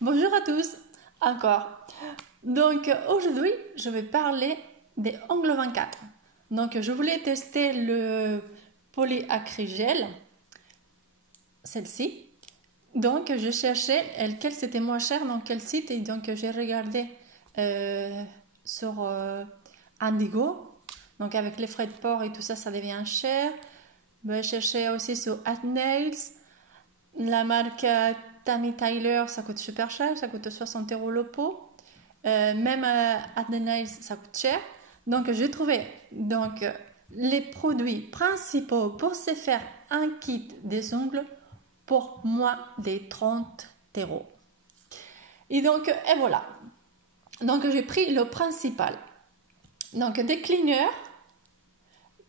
Bonjour à tous, encore. Donc aujourd'hui, je vais parler des ongles 24. Donc je voulais tester le polyacrygel, celle-ci. Donc je cherchais lequel c'était moins cher dans quel site et donc j'ai regardé sur Indigo. Donc avec les frais de port et tout ça, ça devient cher. Je cherchais aussi sur AdNails. La marque Tammy Tyler, ça coûte super cher, ça coûte 60 € le pot. Même AdNails, ça coûte cher. Donc j'ai trouvé les produits principaux pour se faire un kit des ongles pour moins de 30 €. Et voilà. Donc j'ai pris le principal. Donc des cleaners,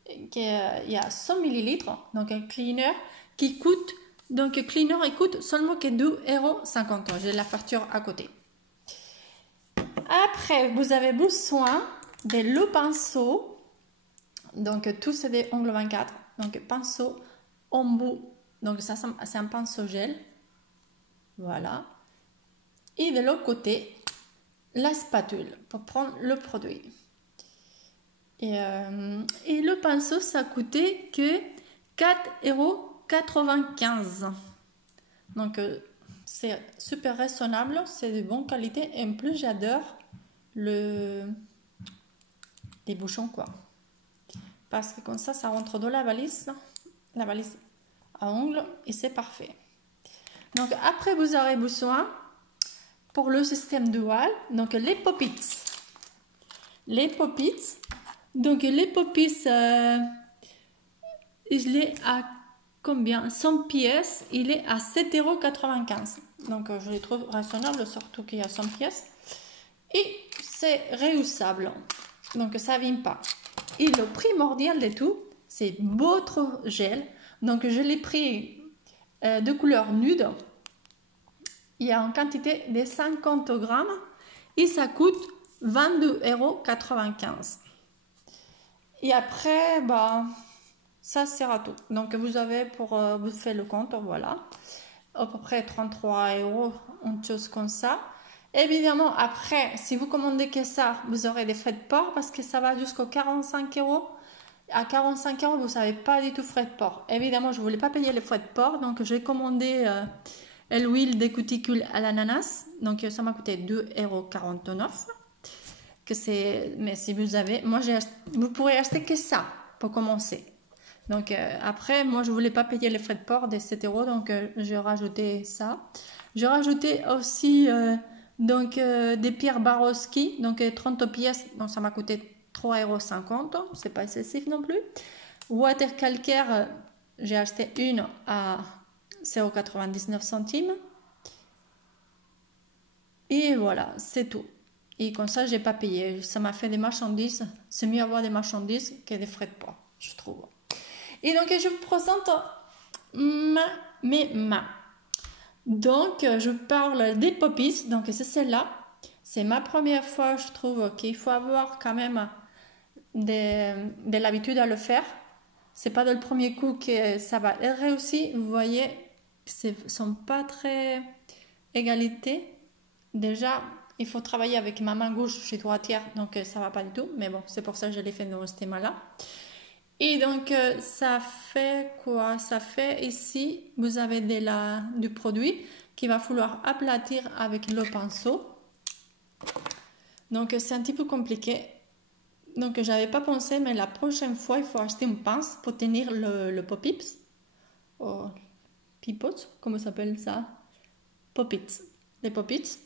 il y a 100 ml. Donc un cleaner qui coûte, donc cleaner il coûte seulement que 2,50 €. J'ai la facture à côté. Après, vous avez besoin de le pinceau. Donc tout c'est des ongles 24. Donc pinceau en bout. Donc ça c'est un pinceau gel. Voilà. Et de l'autre côté, la spatule pour prendre le produit. Et le pinceau, ça coûtait que 4,95 €. Donc c'est super raisonnable, c'est de bonne qualité. Et en plus, j'adore les bouchons, quoi. Parce que comme ça rentre dans la valise à ongles, et c'est parfait. Donc après, vous aurez besoin pour le système dual, donc les pop-its. Donc les pop-its, il est à combien? 100 pièces, il est à 7,95 €. Donc je les trouve raisonnables, surtout qu'il y a 100 pièces. Et c'est réusable, donc ça ne vient pas. Et le primordial de tout, c'est votre gel. Donc je l'ai pris de couleur nude. Il y a en quantité de 50 grammes et ça coûte 22,95 €. Et après, ça sert à tout. Donc vous avez pour vous faire le compte, voilà, à peu près 33 €, une chose comme ça. Évidemment, après, si vous commandez que ça, vous aurez des frais de port parce que ça va jusqu'aux 45 €. À 45 €, vous n'avez pas du tout frais de port. Évidemment, je ne voulais pas payer les frais de port, donc j'ai commandé l'huile des cuticules à l'ananas. Donc ça m'a coûté 2,49 €. Mais si vous avez, vous pourrez acheter que ça pour commencer. Donc après, moi je voulais pas payer les frais de port des 7 €, donc j'ai rajouté ça. J'ai rajouté aussi des pierres Swarovski, donc 30 pièces, donc ça m'a coûté 3,50 €, c'est pas excessif non plus. Water calcaire, j'ai acheté une à 0,99 €. Et voilà, c'est tout. Et comme ça, j'ai pas payé. Ça m'a fait des marchandises. C'est mieux avoir des marchandises que des frais de port, je trouve. Et donc, je vous présente mes mains. Donc, je parle des pop-its. Donc, c'est celle-là. C'est ma première fois, je trouve qu'il faut avoir quand même de l'habitude à le faire. C'est pas dans le premier coup que ça va réussir. Vous voyez, ce ne sont pas très égalité. Déjà, il faut travailler avec ma main gauche, je suis droitière, donc ça va pas du tout. Mais bon, c'est pour ça que je l'ai fait dans ce thème-là. Et donc, ça fait quoi? Ça fait ici, vous avez du produit qu'il va falloir aplatir avec le pinceau. Donc, c'est un petit peu compliqué. Donc, j'avais pas pensé, mais la prochaine fois, il faut acheter une pince pour tenir le pop-its. Oh, pipots, comment ça s'appelle ça? Pop-its. Les pop-its.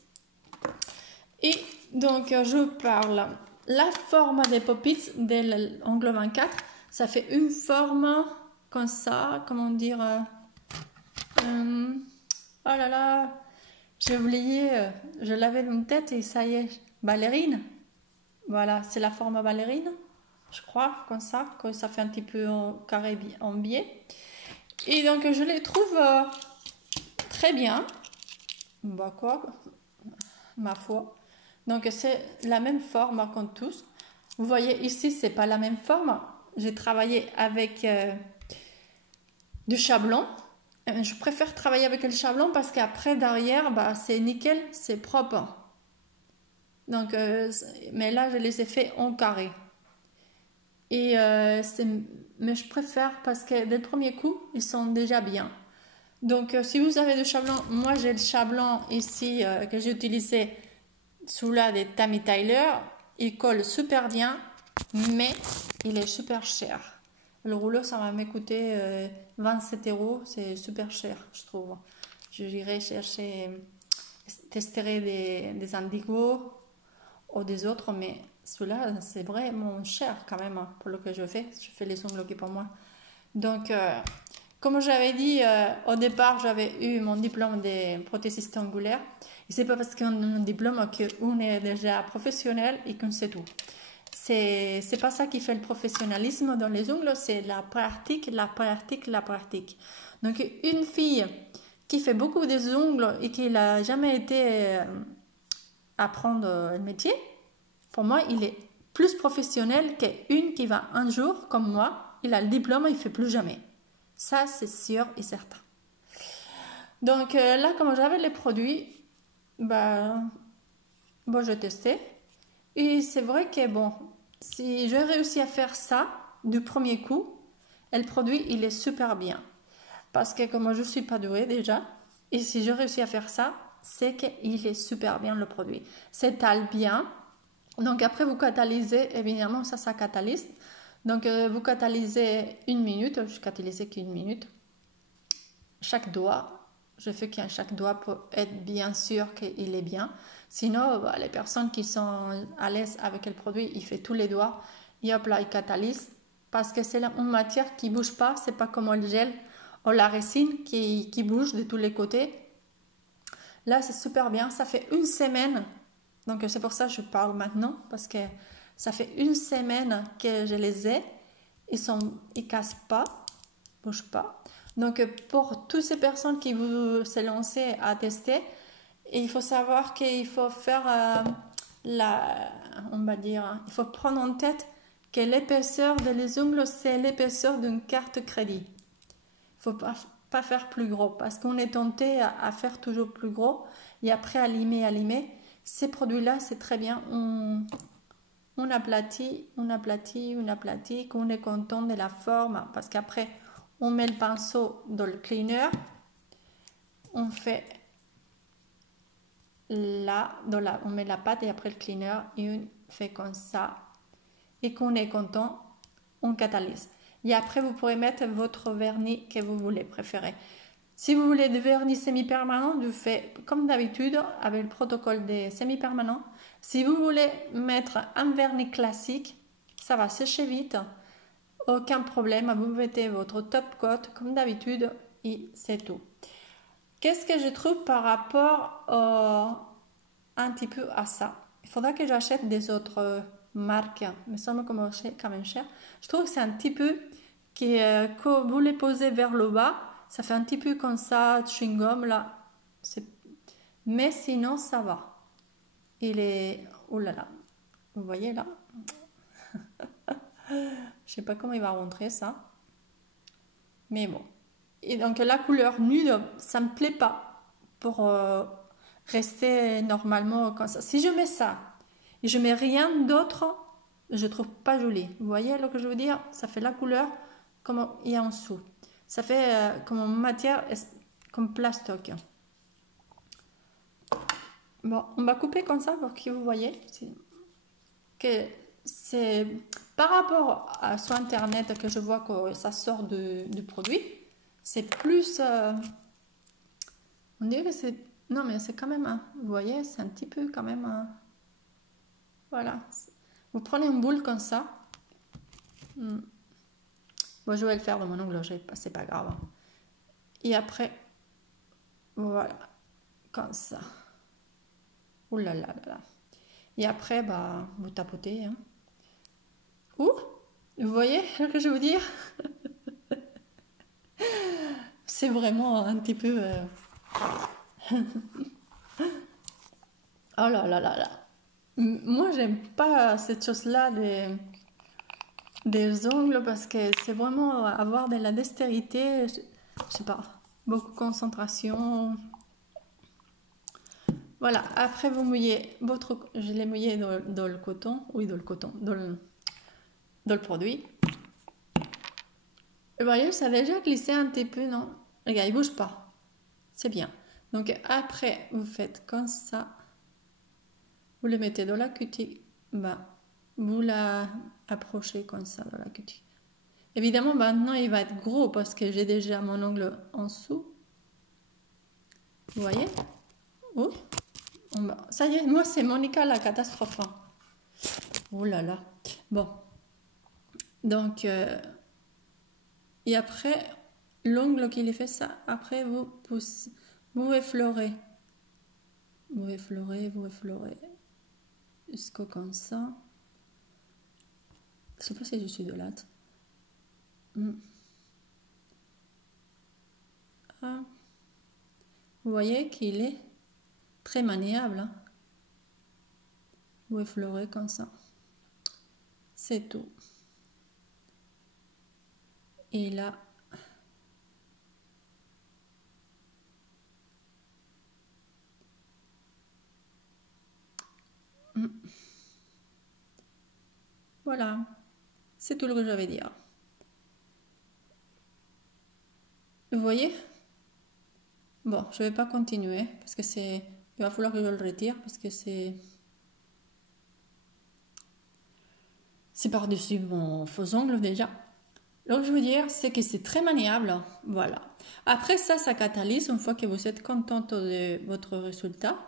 Et donc, je parle la forme des pop-its de l'ongle 24. Ça fait une forme comme ça, comment dire, oh là là, j'ai oublié, je l'avais dans la tête et ça y est, ballerine. Voilà, c'est la forme ballerine, je crois, comme ça, que ça fait un petit peu en carré, en biais. Et donc, je les trouve très bien. Bah quoi, ma foi. Donc, c'est la même forme qu'en tous. Vous voyez, ici, c'est pas la même forme. J'ai travaillé avec du chablon. Je préfère travailler avec le chablon parce qu'après, derrière, bah, c'est nickel, c'est propre. Donc, mais là, je les ai fait en carré. Et mais je préfère parce que dès le premier coup, ils sont déjà bien. Donc, si vous avez du chablon, moi j'ai le chablon ici que j'ai utilisé sous là des Tammy Tyler. Il colle super bien, mais il est super cher. Le rouleau, ça va m'écouter 27 €. C'est super cher, je trouve. J'irai chercher, tester des Indigo ou des autres, mais celui-là, c'est vraiment cher quand même pour le que je fais. Je fais les ongles qui pour moi. Donc, comme j'avais dit, au départ, j'avais eu mon diplôme de prothésiste angulaire. Et c'est pas parce qu'on a un diplôme qu'on est déjà professionnel et qu'on sait tout. C'est pas ça qui fait le professionnalisme dans les ongles, c'est la pratique, la pratique, la pratique. Donc, une fille qui fait beaucoup des ongles et qui n'a jamais été apprendre le métier, pour moi, il est plus professionnel qu'une qui va un jour, comme moi, il a le diplôme et il ne fait plus jamais. Ça, c'est sûr et certain. Donc là, comme j'avais les produits, bon, je testais. Et c'est vrai que bon, si j'ai réussi à faire ça du premier coup, le produit, il est super bien. Parce que comme je ne suis pas douée déjà, et si j'ai réussi à faire ça, c'est qu'il est super bien le produit. S'étale bien. Donc après, vous catalysez, évidemment, ça catalyse. Donc vous catalysez 1 minute, je catalysais qu'1 minute. Chaque doigt, je fais qu'un chaque doigt pour être bien sûr qu'il est bien. Sinon, bah, les personnes qui sont à l'aise avec le produit, ils font tous les doigts et hop là, ils catalysent. Parce que c'est une matière qui ne bouge pas, c'est pas comme le gel ou la résine qui bouge de tous les côtés. Là, c'est super bien. Ça fait 1 semaine. Donc, c'est pour ça que je parle maintenant. Parce que ça fait 1 semaine que je les ai. Ils ne cassent pas. Ils ne bougent pas. Donc, pour toutes ces personnes qui vous se lancent à tester, il faut savoir qu'il faut faire on va dire, il faut prendre en tête que l'épaisseur des ongles, c'est l'épaisseur d'une carte crédit. Il ne faut pas faire plus gros parce qu'on est tenté à faire toujours plus gros et après à limer. Ces produits-là, c'est très bien. On aplatit, qu'on est content de la forme parce qu'après, on met le pinceau dans le cleaner. On fait là, on met la pâte et après le cleaner et on fait comme ça. Et qu'on est content, on catalyse. Et après, vous pourrez mettre votre vernis que vous voulez préférer. Si vous voulez du vernis semi-permanent, vous faites comme d'habitude avec le protocole des semi-permanents. Si vous voulez mettre un vernis classique, ça va sécher vite. Aucun problème, vous mettez votre top coat comme d'habitude et c'est tout. Qu'est-ce que je trouve par rapport un petit peu à ça? Il faudra que j'achète des autres marques, mais ça me semble quand même cher. Je trouve que c'est un petit peu quand vous les posez vers le bas, ça fait un petit peu comme ça, chewing-gum là. Mais sinon, ça va. Il est... Oh là là. Vous voyez là? Je sais pas comment il va rentrer ça. Mais bon. Et donc la couleur nude, ça me plaît pas pour rester normalement comme ça. Si je mets ça et je mets rien d'autre, je trouve pas joli. Vous voyez ce que je veux dire? Ça fait la couleur comme il y a en dessous. Ça fait comme matière, comme plastoc. Bon, on va couper comme ça pour que vous voyez que c'est par rapport à sur internet que je vois que ça sort du produit. C'est plus... on dirait que c'est... Non, mais c'est quand même... vous voyez, c'est un petit peu quand même... voilà. Vous prenez une boule comme ça. Bon, je vais le faire dans mon ongle, c'est pas grave. Et après, voilà. Comme ça. Ouh là là là là. Et après, bah, vous tapotez. Hein. Ouh, vous voyez ce que je veux dire? C'est vraiment un petit peu... oh là là là là. Moi, j'aime pas cette chose-là des ongles parce que c'est vraiment avoir de la dextérité. Je sais pas. beaucoup de concentration. Voilà, après vous mouillez votre... Je l'ai mouillé dans le coton, oui, dans le coton, dans le produit. Vous voyez, ça a déjà glissé un petit peu, non? Regarde, il bouge pas. C'est bien. Donc après, vous faites comme ça. Vous le mettez dans la cutie. Bah, vous la approchez comme ça dans la cutie. Évidemment, maintenant, il va être gros parce que j'ai déjà mon ongle en dessous. Vous voyez? Oh. Ça y est, moi, c'est Monica la catastrophe. Oh là là. Bon. Donc, et après, l'ongle qui fait ça, après, vous poussez, vous effleurez. Vous effleurez, vous effleurez. Jusqu'au comme ça. Je sais pas si je suis de latte. Ah. Vous voyez qu'il est très maniable. Hein? Vous effleurez comme ça. C'est tout. Et là, voilà. C'est tout ce que j'avais à dire. Vous voyez? Bon, je vais pas continuer parce que c'est... Il va falloir que je le retire parce que c'est par-dessus mon faux ongle déjà. Donc je veux dire, c'est que c'est très maniable. Voilà. Après ça, ça catalyse une fois que vous êtes contente de votre résultat.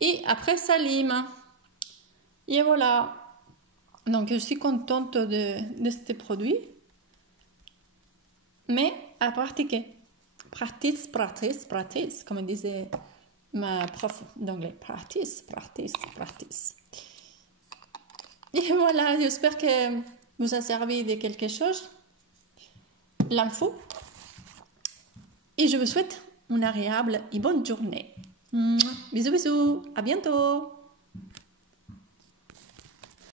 Et après, ça lime. Et voilà. Donc je suis contente de ce produit. Mais à pratiquer. Practice, practice, practice, comme disait ma prof d'anglais. Practice, practice, practice. Et voilà, j'espère que vous a servi de quelque chose, l'info. Et je vous souhaite une agréable et bonne journée. Bisous, bisous, à bientôt.